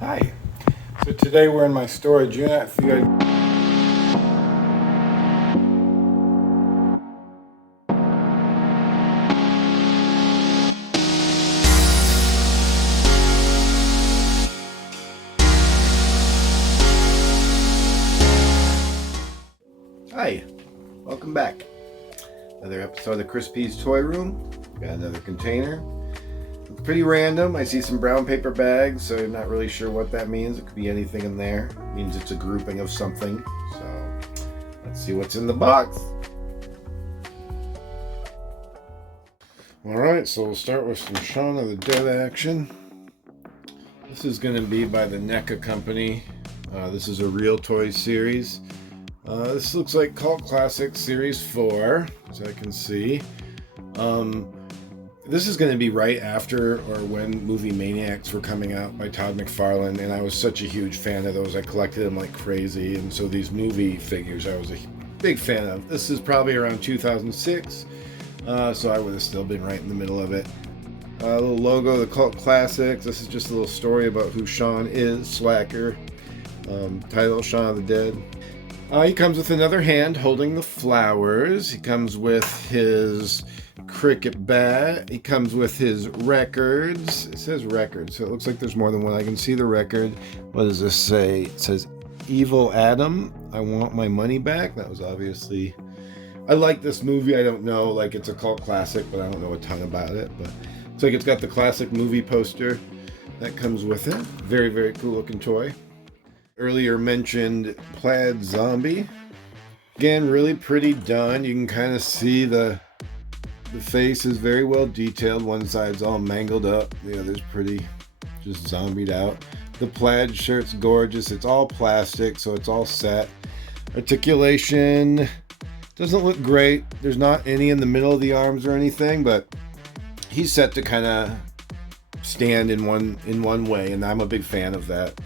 Hi. So today we're in my storage unit. Hi, welcome back. Another episode of Crispy's Toy Room. Got another container. It's pretty random. I see some brown paper bags, so I'm not really sure what that means. It could be anything in there. It means it's a grouping of something. So let's see what's in the box. Alright, so we'll start with some Shaun of the Dead action. This is going to be by the NECA company. This is a Real Toys series. This looks like Cult Classic Series 4, as I can see. This is going to be right after or when Movie Maniacs were coming out by Todd McFarlane, and I was such a huge fan of those. I collected them like crazy, and so these movie figures I was a big fan of. This is probably around 2006, so I would have still been right in the middle of it. A little logo, the Cult Classics. This is just a little story about who Shaun is, Slacker. Title, Shaun of the Dead. He comes with another hand holding the flowers. He comes with his cricket bat. He comes with his records. It says records, so it looks like there's more than one. I can see the record. What does this say? It says, Evil Adam, I want my money back. That was obviously... I like this movie. I don't know, like it's a cult classic, but I don't know a ton about it. But it's like it's got the classic movie poster that comes with it. Very, very cool looking toy. Earlier mentioned plaid zombie. Again, really pretty done. You can kind of see the face is very well detailed. One side's all mangled up. The other's pretty just zombied out. The plaid shirt's gorgeous. It's all plastic, so it's all set. Articulation doesn't look great. There's not any in the middle of the arms or anything, but he's set to kind of stand in one way, and I'm a big fan of that.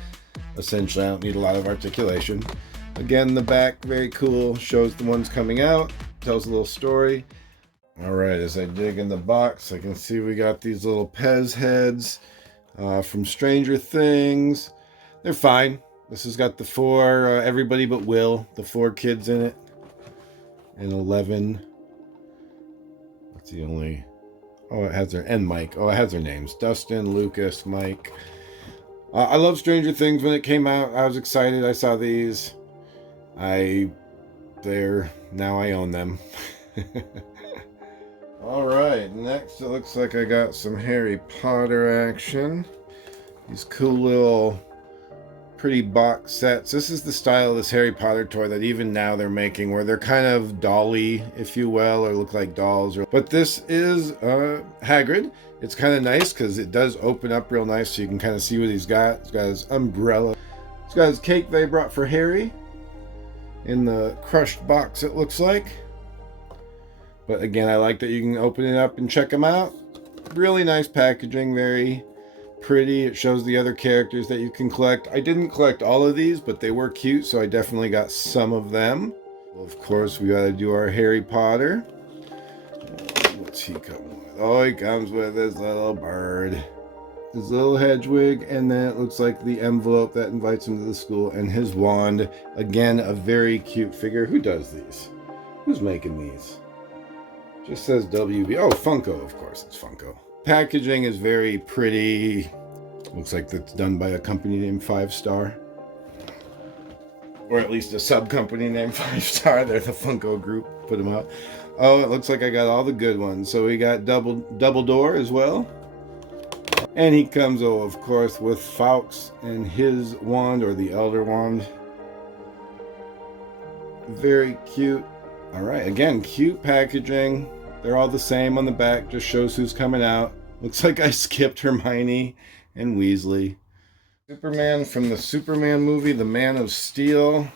Essentially, I don't need a lot of articulation. Again, the back, very cool. Shows the ones coming out. Tells a little story. Alright, as I dig in the box, I can see we got these little Pez heads from Stranger Things. They're fine. This has got the four, everybody but Will, the four kids in it. And 11. That's the only... Oh, it has their... And Mike. Oh, it has their names. Dustin, Lucas, Mike... I love Stranger Things when it came out. I was excited. I saw these. Now I own them. Alright, next it looks like I got some Harry Potter action. These cool little pretty box sets. This is the style of this Harry Potter toy that even now they're making, where they're kind of dolly, if you will, or look like dolls. But this is Hagrid. It's kind of nice because it does open up real nice, so you can kind of see what he's got. He's got his umbrella. He's got his cake they brought for Harry in the crushed box, it looks like. But again, I like that you can open it up and check them out. Really nice packaging, very pretty. It shows the other characters that you can collect. I didn't collect all of these, but they were cute, so I definitely got some of them. Well, of course, we got to do our Harry Potter. What's he come with? Oh, he comes with his little bird, his little Hedwig, and then it looks like the envelope that invites him to the school, and his wand. Again, a very cute figure. Who does these? Who's making these? Just says WB. Oh, Funko, of course, it's Funko. Packaging is very pretty. Looks like it's done by a company named 5 Star. Or at least a sub-company named 5 Star. They're the Funko group. Put them out. Oh, it looks like I got all the good ones. So we got Dumbledore as well. And he comes, oh, of course, with Fawkes and his wand, or the Elder Wand. Very cute. Alright, again, cute packaging. They're all the same on the back. Just shows who's coming out. Looks like I skipped Hermione and Weasley. Superman from the Superman movie, The Man of Steel.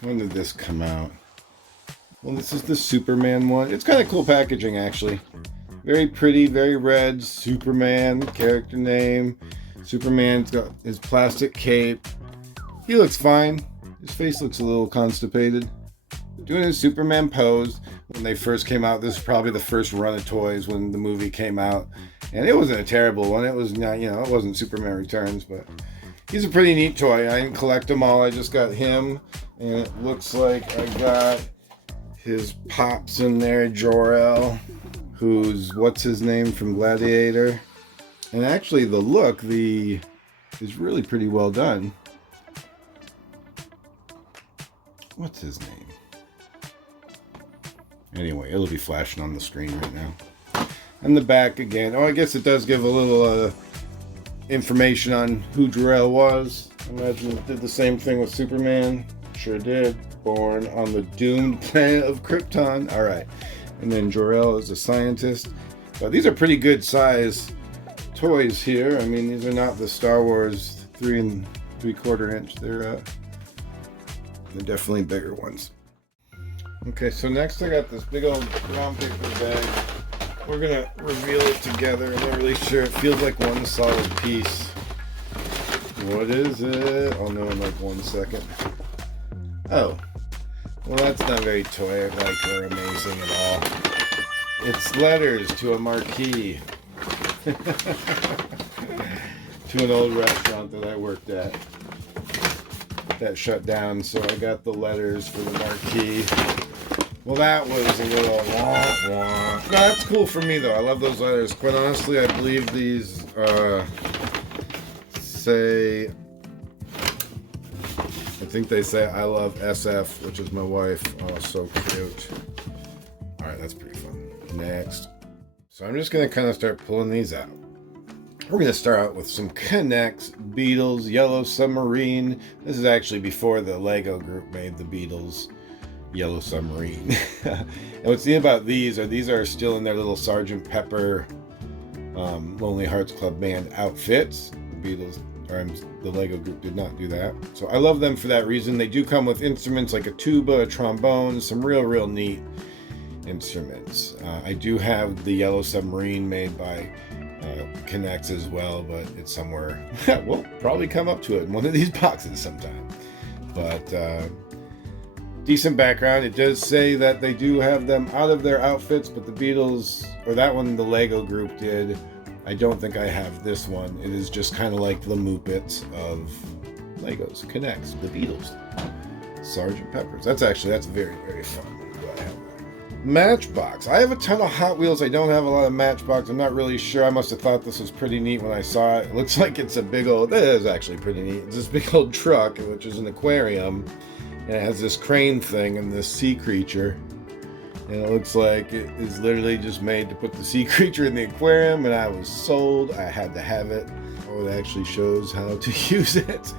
When did this come out? Well, this is the Superman one. It's kind of cool packaging, actually. Very pretty, very red. Superman, character name. Superman's got his plastic cape. He looks fine. His face looks a little constipated. Doing his Superman pose. When they first came out, this is probably the first run of toys when the movie came out. And it wasn't a terrible one. It was not, it wasn't Superman Returns, but He's a pretty neat toy. I didn't collect them all. I just got him. And it looks like I got his pops in there, Jor-El, who's, what's his name from Gladiator. And actually the look is really pretty well done. What's his name? Anyway, it'll be flashing on the screen right now. And the back again. Oh, I guess it does give a little information on who Jor-El was. I imagine it did the same thing with Superman. Sure did. Born on the doomed planet of Krypton. All right. And then Jor-El is a scientist. But these are pretty good size toys here. I mean, these are not the Star Wars 3 3/4 inch. They're definitely bigger ones. Okay, so next I got this big old brown paper bag. We're gonna reveal it together. I'm not really sure. It feels like one solid piece. What is it? I'll know in like 1 second. Oh, well, that's not very toy-like or amazing at all. It's letters to a marquee. To an old restaurant that I worked at. That shut down, so I got the letters for the marquee. Well, that was a little wah. No, that's cool for me, though. I love those letters. Quite honestly, I believe these say... I think they say I love S.U.F, which is my wife. Oh, so cute. Alright, that's pretty fun. Next. So I'm just going to kind of start pulling these out. We're going to start out with some K'NEX, Beatles, Yellow Submarine. This is actually before the Lego group made the Beatles Yellow Submarine. And what's neat about these are still in their little Sgt. Pepper Lonely Hearts Club Band outfits. The Beatles, or the Lego group did not do that. So I love them for that reason. They do come with instruments like a tuba, a trombone, some real neat instruments. I do have the Yellow Submarine made by K'NEX as well, but it's somewhere. We'll probably come up to it in one of these boxes sometime. But decent background. It does say that they do have them out of their outfits, but the Beatles, or that one the Lego group did. I don't think I have this one. It is just kind of like the Muppets of Legos. K'NEX, the Beatles, Sgt. Pepper's. That's very fun. Matchbox. I have a ton of Hot Wheels. I don't have a lot of Matchbox. I'm not really sure. I must have thought this was pretty neat when I saw it. It looks like it's a big old... It is actually pretty neat. It's this big old truck, which is an aquarium. And it has this crane thing and this sea creature. And it looks like it is literally just made to put the sea creature in the aquarium. And I was sold. I had to have it. Oh, it actually shows how to use it.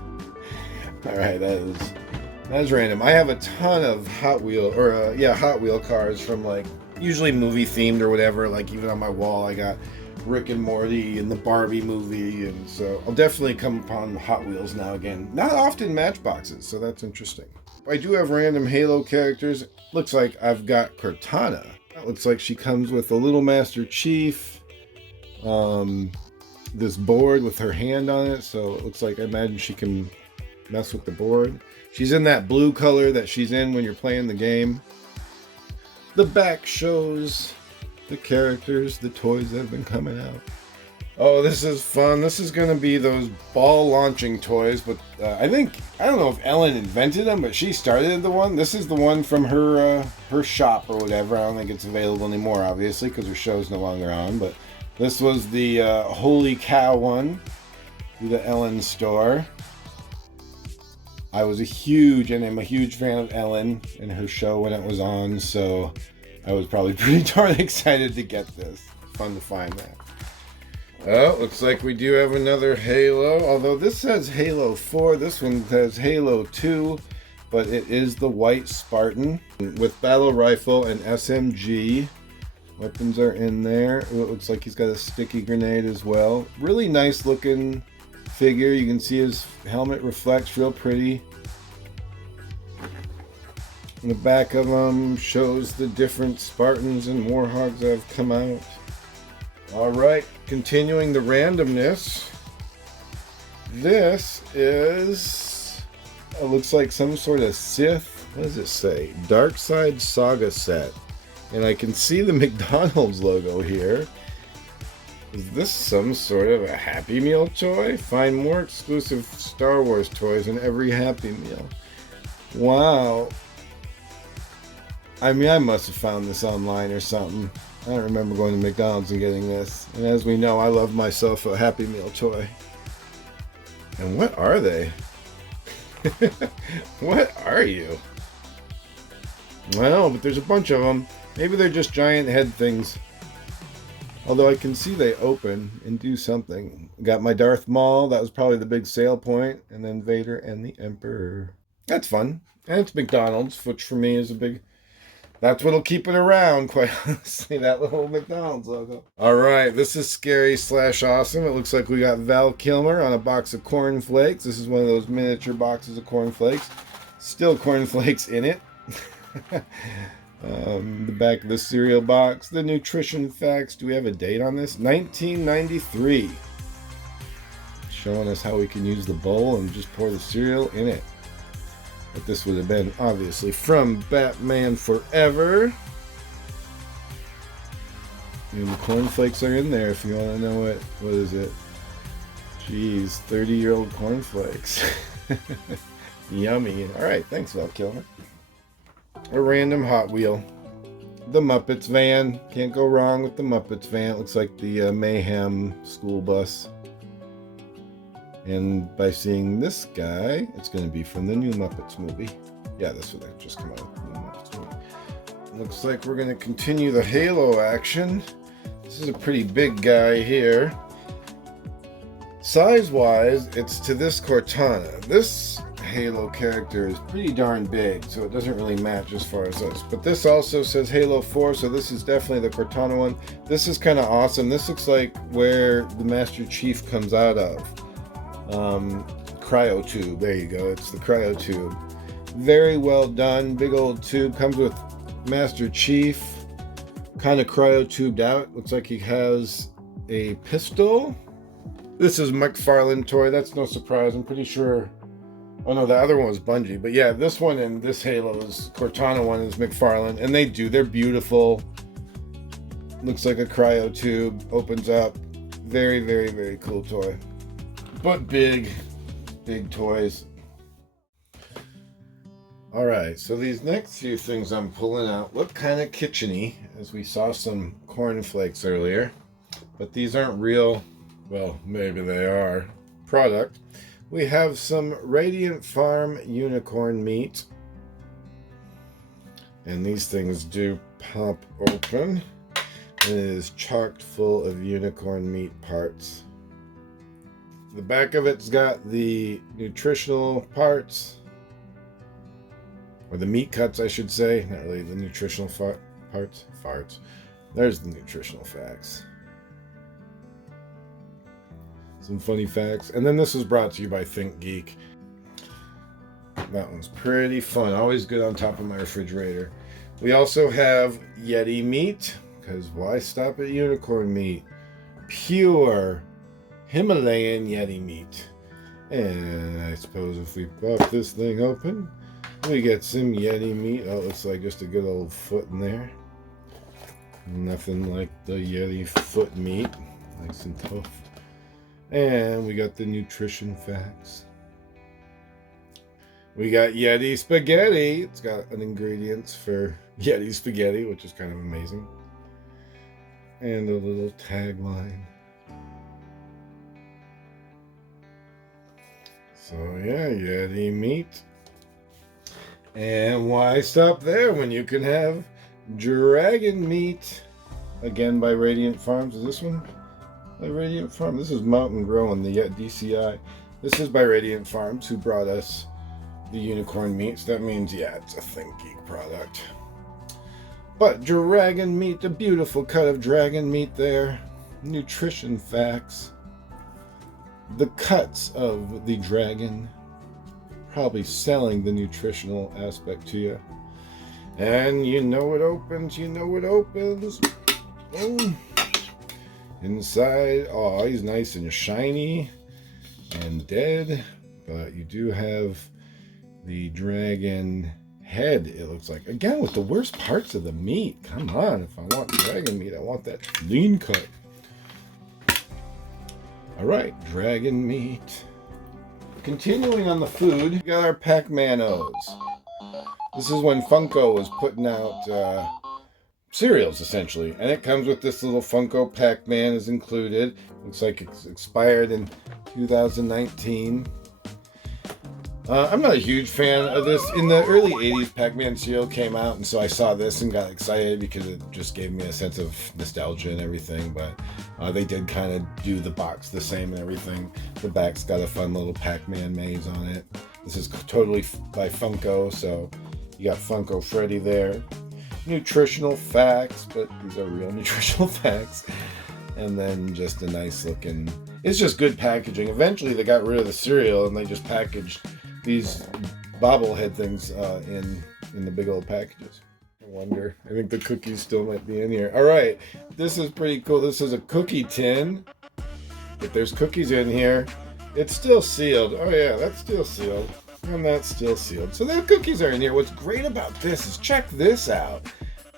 Alright, that's random. I have a ton of Hot Wheel cars from like usually movie themed or whatever. Like even on my wall, I got Rick and Morty and the Barbie movie, and so I'll definitely come upon Hot Wheels now again. Not often Matchboxes, so that's interesting. I do have random Halo characters. Looks like I've got Cortana. That looks like she comes with a little Master Chief. This board with her hand on it, so it looks like I imagine she can mess with the board. She's in that blue color that she's in when you're playing the game. The back shows the characters, the toys that have been coming out. Oh, this is fun. This is going to be those ball launching toys, but I don't know if Ellen invented them, but she started the one. This is the one from her shop or whatever. I don't think it's available anymore, obviously, because her show's no longer on, but this was the Holy Cow one, the Ellen store. I was a huge fan of Ellen and her show when it was on, so I was probably pretty darn excited to get this. Fun to find that. Oh, looks like we do have another Halo, although this says Halo 4, this one says Halo 2, but it is the white Spartan with battle rifle and SMG. Weapons are in there. It looks like he's got a sticky grenade as well. Really nice looking figure. You can see his helmet reflects real pretty. And the back of him shows the different Spartans and Warhogs that have come out. Alright, continuing the randomness. This is... it looks like some sort of Sith... what does it say? Dark Side Saga set. And I can see the McDonald's logo here. Is this some sort of a Happy Meal toy? Find more exclusive Star Wars toys in every Happy Meal. Wow. I mean, I must have found this online or something. I don't remember going to McDonald's and getting this. And as we know, I love myself a Happy Meal toy. And what are they? What are you? Well, but there's a bunch of them. Maybe they're just giant head things. Although I can see they open and do something. Got my Darth Maul. That was probably the big sale point. And then Vader and the Emperor. That's fun. And it's McDonald's, which for me is a big... That's what'll keep it around, quite honestly, that little McDonald's logo. All right, this is scary / awesome. It looks like we got Val Kilmer on a box of Corn Flakes. This is one of those miniature boxes of Corn Flakes. Still Corn Flakes in it. The back of the cereal box. The nutrition facts. Do we have a date on this? 1993. Showing us how we can use the bowl and just pour the cereal in it. But this would have been obviously from Batman Forever. And the cornflakes are in there if you want to know what is it. Jeez, 30-year-old cornflakes. Yummy. Alright, thanks Val Kilmer. A random Hot Wheel. The Muppets van. Can't go wrong with the Muppets van. It looks like the Mayhem school bus. And by seeing this guy, it's going to be from the new Muppets movie. Yeah, this would have just come out of the new Muppets movie. Looks like we're going to continue the Halo action. This is a pretty big guy here. Size-wise, it's to this Cortana. This Halo character is pretty darn big, so it doesn't really match as far as this. But this also says Halo 4, so this is definitely the Cortana one. This is kind of awesome. This looks like where the Master Chief comes out of. Cryo tube. There you go. It's the cryo tube. Very well done. Big old tube. Comes with Master Chief. Kind of cryo tubed out. Looks like he has a pistol. This is McFarlane toy. That's no surprise. I'm pretty sure. Oh no, the other one was Bungie. But yeah, this one and this Halo's Cortana one is McFarlane. And they do. They're beautiful. Looks like a cryo tube. Opens up. Very, very, very cool toy. But big toys. Alright, so these next few things I'm pulling out look kind of kitcheny, as we saw some cornflakes earlier. But these aren't real, well, maybe they are, product. We have some Radiant Farm unicorn meat. And these things do pop open. And it is chocked full of unicorn meat parts. The back of it's got the nutritional parts, or the meat cuts, I should say. Not really the nutritional parts. Farts. There's the nutritional facts. Some funny facts. And then this was brought to you by Think Geek. That one's pretty fun. Always good on top of my refrigerator. We also have Yeti meat, because why stop at unicorn meat? Pure Himalayan Yeti meat. And I suppose if we pop this thing open, we get some Yeti meat. Oh, it looks like just a good old foot in there. Nothing like the Yeti foot meat. Nice and tough. And we got the nutrition facts. We got Yeti spaghetti. It's got an ingredients for Yeti spaghetti, which is kind of amazing. And a little tagline. So yeah, Yeti meat. And why stop there when you can have dragon meat? Again by Radiant Farms. Is this one by Radiant Farms? This is Mountain Growing, the DCI. This is by Radiant Farms, who brought us the unicorn meat. So that means, yeah, it's a Think Geek product. But dragon meat, a beautiful cut of dragon meat there. Nutrition facts. The cuts of the dragon, probably selling the nutritional aspect to you. And you know it opens, Boom. Inside, oh, he's nice and shiny and dead, but you do have the dragon head, it looks like. Again, with the worst parts of the meat. Come on, if I want dragon meat, I want that lean cut. All right, dragon meat. Continuing on the food, we got our Pac-Man-Os. This is when Funko was putting out cereals, essentially. And it comes with this little Funko Pac-Man is included. Looks like it's expired in 2019. I'm not a huge fan of this. In the early 80s, Pac-Man cereal came out, and so I saw this and got excited because it just gave me a sense of nostalgia and everything. But they did kind of do the box the same and everything. The back's got a fun little Pac-Man maze on it. This is totally by Funko, so you got Funko Freddy there. Nutritional facts, but these are real nutritional facts. And then just a nice looking, it's just good packaging. Eventually they got rid of the cereal and they just packaged these bobblehead things in the big old packages. I wonder, I think the cookies still might be in here. All right, this is pretty cool. This is a cookie tin. If there's cookies in here, it's still sealed. Oh yeah, that's still sealed. And that's still sealed. So the cookies are in here. What's great about this is check this out.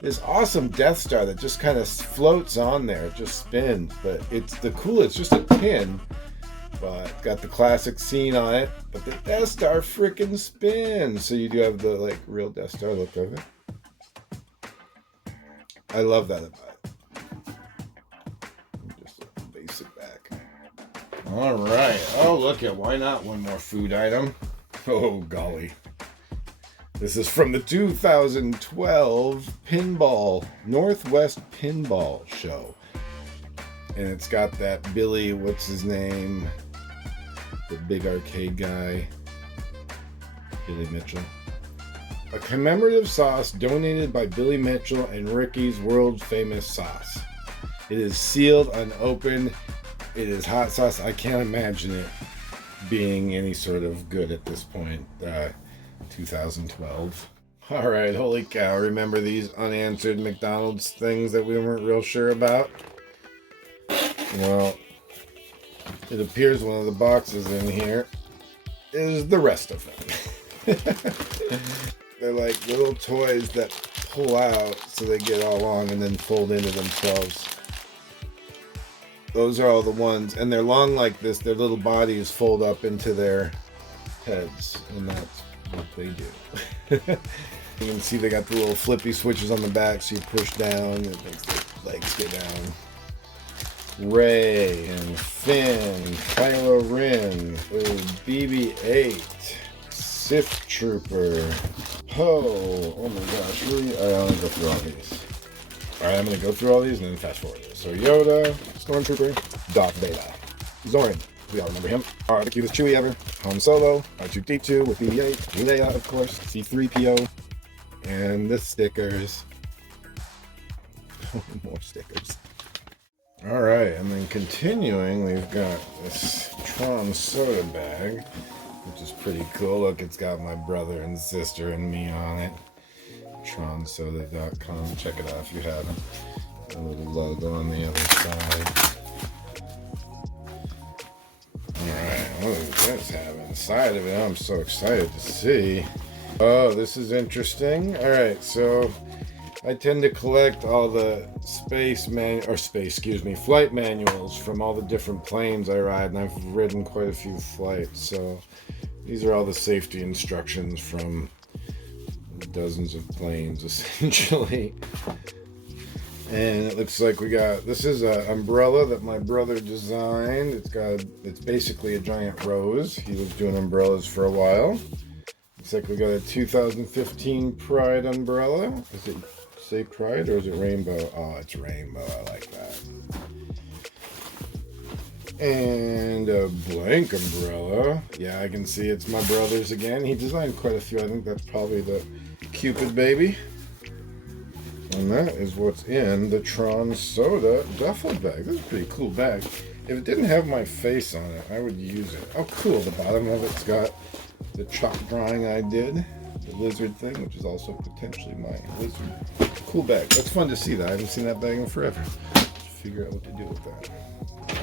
This awesome Death Star that just kind of floats on there. It just spins. But it's just a tin. But got the classic scene on it. But the Death Star freaking spins. So you do have the like real Death Star look of it. I love that about it. Just a basic back. Alright. Oh, look at, why not one more food item? Oh, golly. This is from the 2012 Northwest Pinball Show. And it's got that Billy, what's his name? The big arcade guy. Billy Mitchell. A commemorative sauce donated by Billy Mitchell and Ricky's world famous sauce. It is sealed, unopened. It is hot sauce. I can't imagine it being any sort of good at this point. 2012. All right, holy cow. Remember these unanswered McDonald's things that we weren't real sure about? Well, it appears one of the boxes in here is the rest of them. They're like little toys that pull out so they get all long and then fold into themselves. Those are all the ones, and they're long like this. Their little bodies fold up into their heads, and that's what they do. You can see they got the little flippy switches on the back, so you push down, and it makes the legs go down. Ray and Finn, Kylo Ren, BB-8, Sith Trooper, Poe. Oh my gosh, really? Alright, I'm gonna go through all these. Alright, I'm gonna go through all these and then fast forward this. So Yoda, Stormtrooper, Darth Vader, Zorin, we all remember him. The cutest Chewie ever, Han Solo, R2-D2 with BB-8, Leia, of course, C-3PO, and the stickers. More stickers. Alright, and then continuing, we've got this Tron soda bag, which is pretty cool. Look, it's got my brother and sister and me on it. TronSoda.com. Check it out if you haven't. A little logo on the other side. Alright, what does this have inside of it? I'm so excited to see. Oh, this is interesting. Alright, so I tend to collect all the flight manuals from all the different planes I ride, and I've ridden quite a few flights, so these are all the safety instructions from dozens of planes, essentially. And it looks like this is an umbrella that my brother designed. It's basically a giant rose. He was doing umbrellas for a while. Looks like we got a 2015 Pride umbrella. Is it say Pride or is it Rainbow? Oh, it's Rainbow. I like that. And a blank umbrella. Yeah, I can see it's my brother's again. He designed quite a few. I think that's probably the Cupid baby. And that is what's in the Tron Soda duffel bag. This is a pretty cool bag. If it didn't have my face on it, I would use it. Oh, cool. The bottom of it's got the chalk drawing I did. The lizard thing, which is also potentially my lizard. Cool bag. That's fun to see that. I haven't seen that bag in forever. Figure out what to do with that.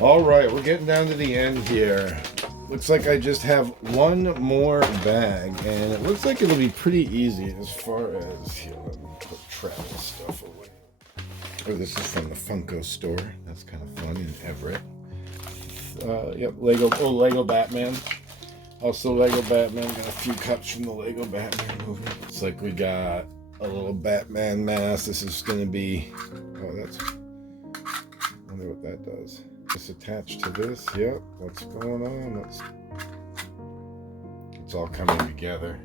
Alright, we're getting down to the end here. Looks like I just have one more bag, and it looks like it'll be pretty easy as far as, here, let me put travel stuff away. Oh, this is from the Funko store. That's kind of fun in Everett. Yep, Lego Batman. Also Lego Batman. Got a few cups from the Lego Batman movie. It's like we got a little Batman mask. This is going to be... Oh, that's... I wonder what that does. Just attached to this. Yep. What's going on? It's all coming together.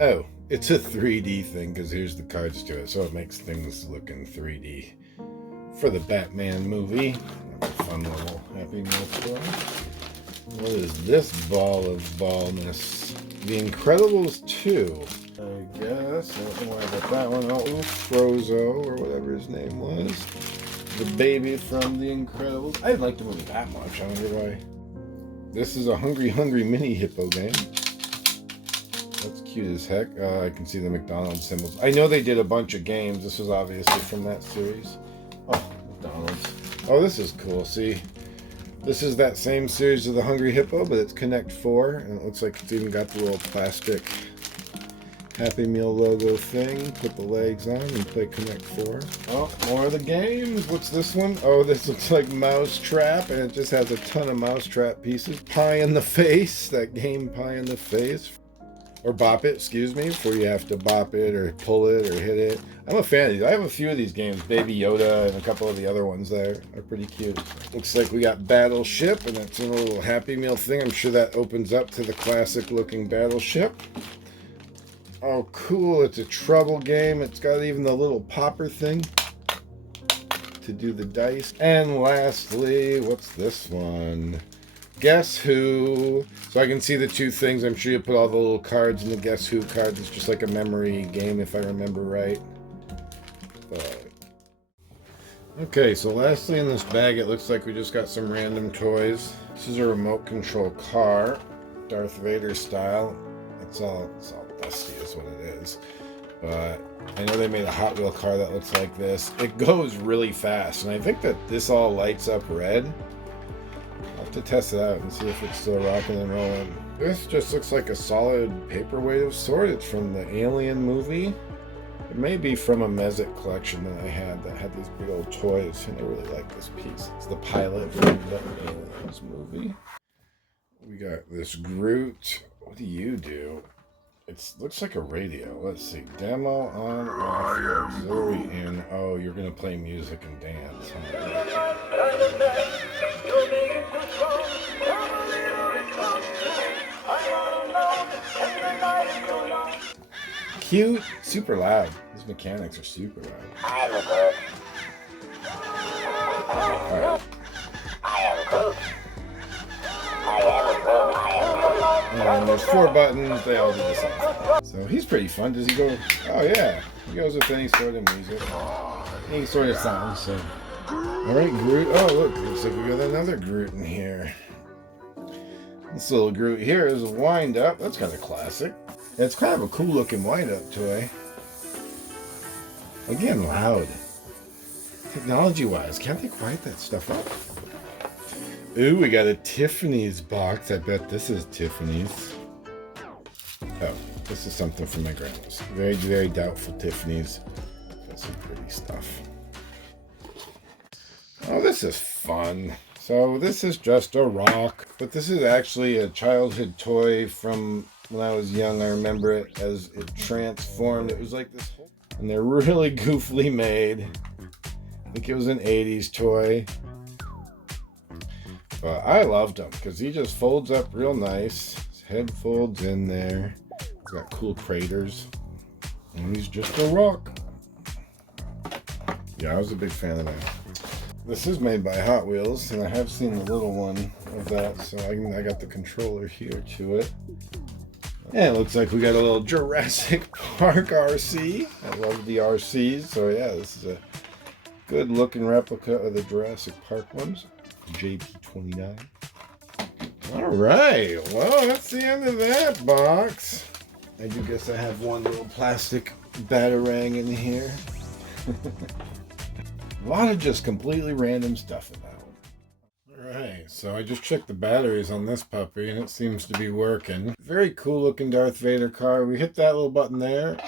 Oh, it's a 3D thing because here's the cards to it. So it makes things look in 3D. For the Batman movie. A fun little Happy Meal toy. What is this ball of ballness? The Incredibles 2. I guess. I don't know why I got that one. Oh, Frozo, or whatever his name was. The baby from The Incredibles. I didn't like the movie that much. I wonder why. This is a Hungry Hungry Mini Hippo game. That's cute as heck. I can see the McDonald's symbols. I know they did a bunch of games. This was obviously from that series. Oh, McDonald's. Oh, this is cool. See, this is that same series of the Hungry Hippo, but it's Connect 4, and it looks like it's even got the little plastic Happy Meal logo thing. Put the legs on and play Connect 4. Oh, more of the games. What's this one? Oh, this looks like Mousetrap, and it just has a ton of Mousetrap pieces. Pie in the Face, that game Pie in the Face. Or Bop It, excuse me, before you have to bop it or pull it or hit it. I'm a fan of these. I have a few of these games. Baby Yoda and a couple of the other ones there are pretty cute. Looks like we got Battleship, and that's in a little Happy Meal thing. I'm sure that opens up to the classic looking Battleship. Oh, cool. It's a Trouble game. It's got even the little popper thing to do the dice. And lastly, what's this one? Guess Who. So I can see the two things. I'm sure you put all the little cards in the Guess Who cards. It's just like a memory game if I remember right. But... Okay, so lastly in this bag, it looks like we just got some random toys. This is a remote control car, Darth Vader style. It's all dusty is what it is. But I know they made a Hot Wheel car that looks like this. It goes really fast, and I think that this all lights up red. I'll have to test it out and see if it's still rocking and rolling. This just looks like a solid paperweight of sort. It's from the Alien movie. It may be from a Mezek collection that I had that had these big old toys, and I really like this piece. It's the pilot from the Aliens movie. We got this Groot. What do you do? It looks like a radio. Let's see. Demo on, off, auxiliary in. Oh, you're going to play music and dance. Huh? Cute. Super loud. These mechanics are super loud. Alright. And there's 4 buttons, they all do the same. So he's pretty fun. Does he go? Oh yeah, he goes with any sort of music, any sort of sound. So, all right, Groot. Oh look, looks like we got another Groot in here. This little Groot here is a wind up. That's kind of classic. It's kind of a cool looking wind up toy. Again, loud. Technology wise, can't they quiet that stuff up? Ooh, we got a Tiffany's box. I bet this is Tiffany's. Oh, this is something from my grandma's. Very, very doubtful Tiffany's. Got some pretty stuff. Oh, this is fun. So this is just a rock, but this is actually a childhood toy from when I was young. I remember it as it transformed. It was like this whole... And they're really goofily made. I think it was an 80s toy. But I loved him because he just folds up real nice. His head folds in there. He's got cool craters. And he's just a rock. Yeah, I was a big fan of that. This is made by Hot Wheels, and I have seen the little one of that, so I got the controller here to it. And it looks like we got a little Jurassic Park RC. I love the RCs, so yeah, this is a good looking replica of the Jurassic Park ones. JP29. Alright, well, that's the end of that box. I do guess I have one little plastic batarang in here. A lot of just completely random stuff in that one. Alright, so I just checked the batteries on this puppy and it seems to be working. Very cool looking Darth Vader car. We hit that little button there.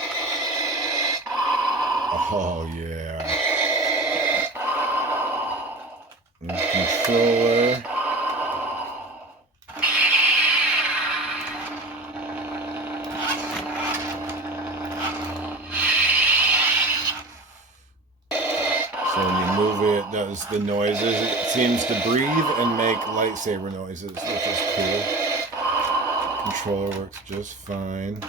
Oh yeah. And the controller. does the noises. It seems to breathe and make lightsaber noises, which is cool. Controller works just fine.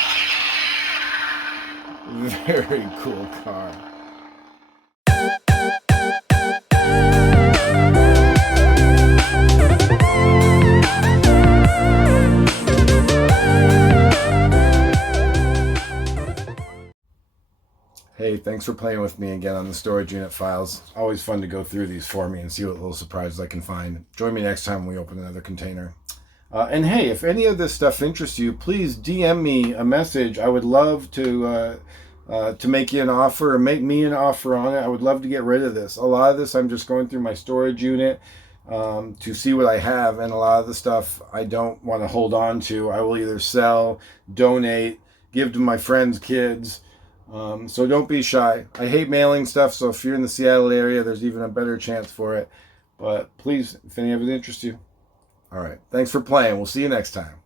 Very cool car. Hey, thanks for playing with me again on the storage unit files. Always fun to go through these for me and see what little surprises I can find. Join me next time we open another container. And hey, if any of this stuff interests you, please DM me a message. I would love to make you an offer or make me an offer on it. I would love to get rid of this. A lot of this I'm just going through my storage unit to see what I have, and a lot of the stuff I don't want to hold on to. I will either sell, donate, give to my friends' kids. So don't be shy. I hate mailing stuff, so if you're in the Seattle area, there's even a better chance for it. But please, if any of it interests you. All right. Thanks for playing. We'll see you next time.